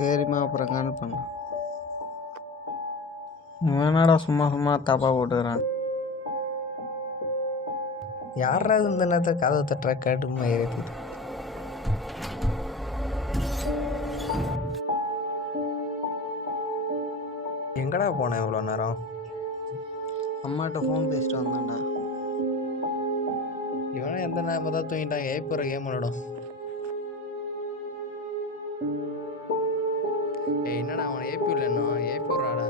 சரிம்மா அப்புறம் கால் பண்ண. வேணாடா சும்மா சும்மா தப்பாக போட்டுக்கிறான். யாராவது இந்த நேரத்தை கதவை தட்டுற கடுமா இருக்குது. எங்கடா போனேன் இவ்வளோ நேரம்? அம்மாட்ட ஃபோன் பேசிட்டு வந்தான்டா. இவனா எந்த நேரம் பார்த்தா தூங்கிட்டாங்க. ஏப்போற கேம் விளாடும். என்னடா அவனை ஏப்பி இல்லைன்னா ஏப்பி விட்றாடா.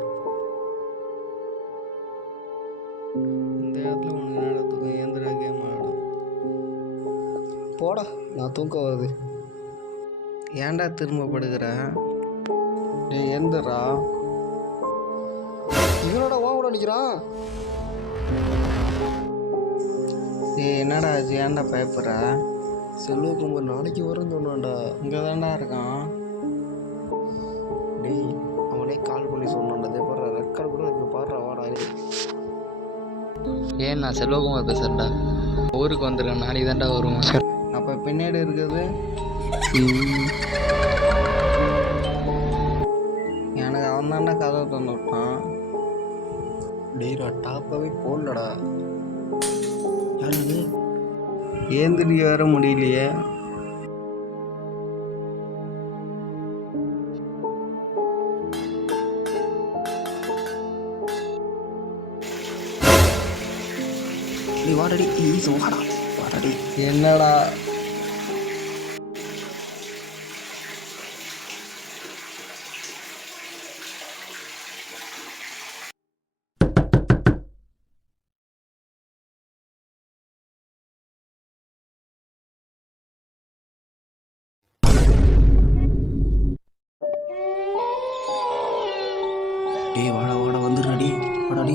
இந்த இடத்துல உனக்கு நடத்துக்கும் ஏந்திரா கேம் விளாடும். போடா, நான் தூக்கம் வருது. ஏன்டா திரும்ப படுக்கிற? டேய் ஏந்திரா. இவனோட வா கூட நிற்கிறான். டேய் என்னடா ஆச்சு? ஏன்டா பயப்படுற? செல்வகுமார் நாளைக்கு வரும்னு சொன்னான்டா. இங்கே தான்டா இருக்கான். டேய் அவனே கால் பண்ணி சொன்னான்டா. அதே பாரு ரெக்கார்டு கூட இருக்கு, பாடுறா வாடா. ஏன் நான் செல்வகுமார் பேசுகிறேன்டா. ஊருக்கு வந்துருக்கேன், நாளைக்கு தான்டா வருவேன். அப்போ பின்னாடி இருக்குது எனக்கு அவன் தான்டா கதை தந்து விட்டான். டேய் நான் டாப்பாகவே போடலடா. யாரு ஏந்திரிக்க வேற முடியலையே. நீ வாடடி, ஈஸு வாடா வாடடி. என்னடா டேய் வாடா வாடா வந்துடுறாடி வாடாடி.